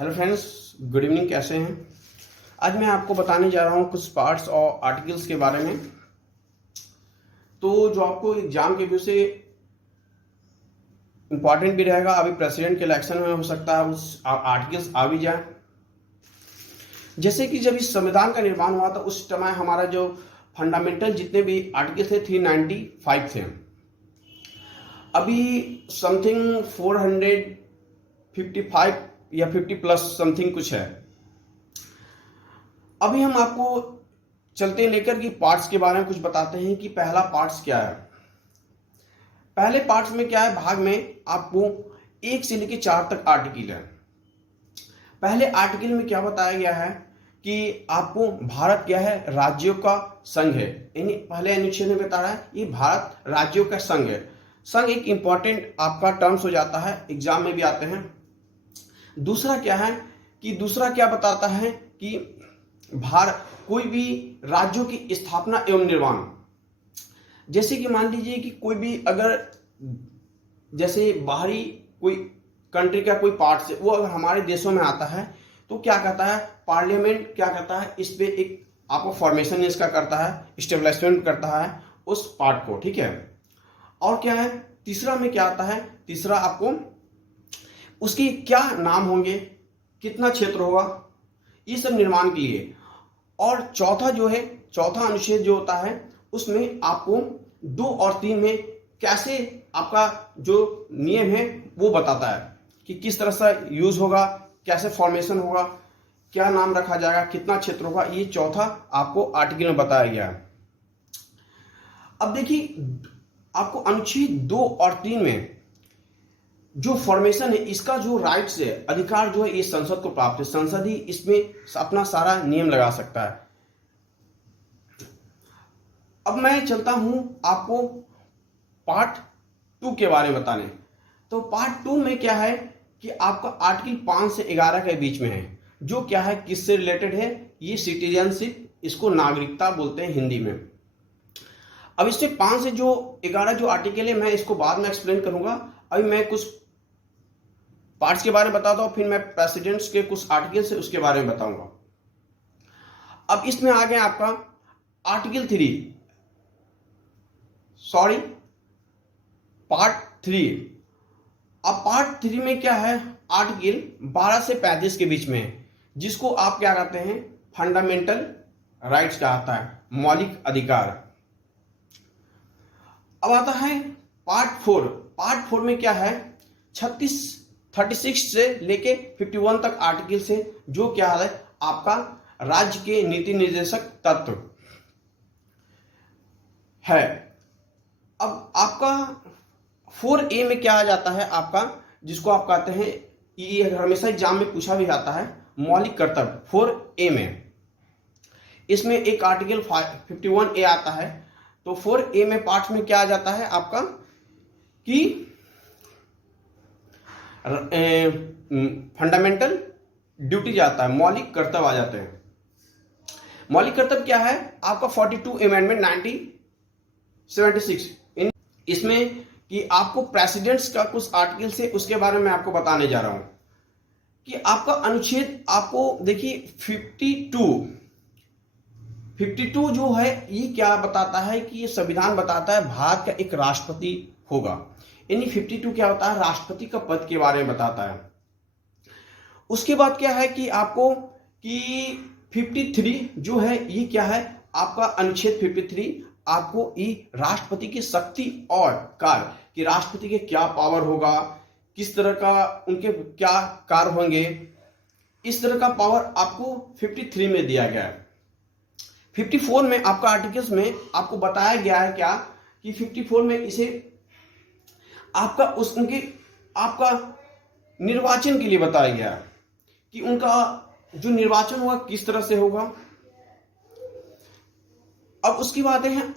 Hello friends, good evening. कैसे हैं? आज मैं आपको बताने जा रहा हूँ कुछ पार्ट्स और आर्टिकल्स के बारे में। तो जो आपको एग्जाम के व्यू से इम्पॉर्टेंट भी रहेगा। अभी प्रेसिडेंट के इलेक्शन में हो सकता है उस आर्टिकल्स आ भी जाए। जैसे कि जब इस संविधान का निर्माण हुआ था उस समय हमारा जो फंडामेंटल जितने भी आर्टिकल थे 395 थे। अभी समथिंग 455 या 50 प्लस समथिंग कुछ है। अभी हम आपको चलते लेकर की पार्ट्स के बारे में कुछ बताते हैं कि पहला पार्ट्स क्या है। पहले पार्ट्स में क्या है, भाग में आपको 1 से लेकर 4 तक आर्टिकल है। पहले आर्टिकल में क्या बताया गया है कि आपको भारत क्या है, राज्यों का संघ है। यानी पहले अनुच्छेद में बता रहा है ये भारत राज्यों का संघ है। संघ एक इंपॉर्टेंट आपका टर्म्स हो जाता है, एग्जाम में भी आते हैं। दूसरा क्या है कि दूसरा क्या बताता है कि भारत कोई भी राज्यों की स्थापना एवं निर्माण, जैसे कि मान लीजिए कि कोई भी अगर जैसे बाहरी कोई कंट्री का कोई पार्ट से वो अगर हमारे देशों में आता है तो क्या कहता है, पार्लियामेंट क्या करता है, इस पे एक आपको फॉर्मेशन इसका करता है, स्टेब्लिशमेंट करता है उस पार्ट को। ठीक है। और क्या है, तीसरा में क्या आता है, तीसरा आपको उसके क्या नाम होंगे, कितना क्षेत्र होगा, ये सब निर्माण के लिए। और चौथा जो है, चौथा अनुच्छेद जो होता है उसमें आपको 2 और 3 में कैसे आपका जो नियम है वो बताता है कि किस तरह से यूज होगा, कैसे फॉर्मेशन होगा, क्या नाम रखा जाएगा, कितना क्षेत्र होगा। ये चौथा आपको आर्टिकल में बताया गया है। अब देखिए आपको अनुच्छेद 2 और 3 में जो फॉर्मेशन है इसका जो राइट्स है, अधिकार जो है ये संसद को प्राप्त है। संसद ही इसमें अपना सारा नियम लगा सकता है। अब मैं चलता हूं आपको पार्ट 2 के बारे में बताने। तो पार्ट 2 में क्या है कि आपका आर्टिकल 5 से 11 के बीच में है, जो क्या है, किससे रिलेटेड है, ये सिटीजनशिप, इसको नागरिकता बोलते हैं हिंदी में। अब इससे 5 से जो 11 जो आर्टिकल है मैं इसको बाद में एक्सप्लेन करूंगा। अभी मैं कुछ पार्ट्स के बारे में बताता हूं, फिर मैं प्रेसिडेंट्स के कुछ आर्टिकल से उसके बारे में बताऊंगा। अब इसमें आ गया आपका आर्टिकल 3, सॉरी पार्ट 3। अब पार्ट 3 में क्या है, आर्टिकल 12 से 35 के बीच में है, जिसको आप क्या कहते हैं, फंडामेंटल राइट्स कहता है, मौलिक अधिकार। अब आता है पार्ट 4। पार्ट 4 में क्या है, 36 से लेके 51 तक आर्टिकल से, जो क्या है आपका राज्य के नीति निर्देशक तत्व है। अब आपका 4A में क्या आ जाता है आपका, जिसको आप कहते हैं, ये हमेशा एग्जाम में पूछा भी जाता है, मौलिक कर्तव्य। 4A में इसमें एक आर्टिकल 51A आता है। तो 4A में पार्ट में क्या आ जाता है आपका कि फंडामेंटल ड्यूटी जाता है, मौलिक कर्तव्य आ जाते हैं। मौलिक कर्तव्य क्या है आपका 42 अमेंडमेंट 1976, इसमें कि आपको प्रेसिडेंट्स का कुछ आर्टिकल से उसके बारे में आपको बताने जा रहा हूं कि आपका अनुच्छेद आपको देखिए 52 जो है ये क्या बताता है कि ये संविधान बताता है भारत का एक राष्ट्रपति होगा। यानी 52 क्या होता है, राष्ट्रपति का पद के बारे में बताता है। उसके बाद क्या है कि आपको कि 53 जो है ये क्या है आपका अनुच्छेद 53 आपको ये राष्ट्रपति की शक्ति और कार्य, कि राष्ट्रपति के क्या पावर होगा, किस तरह का उनके क्या कार्य होंगे, इस तरह का पावर आपको 53 में दिया गया है। 54 में आपका आर्टिकल्स में आपको बताया गया है क्या कि 54 में इसे आपका उनके आपका निर्वाचन के लिए बताया गया है कि उनका जो निर्वाचन होगा किस तरह से होगा। अब उसकी बातें हैं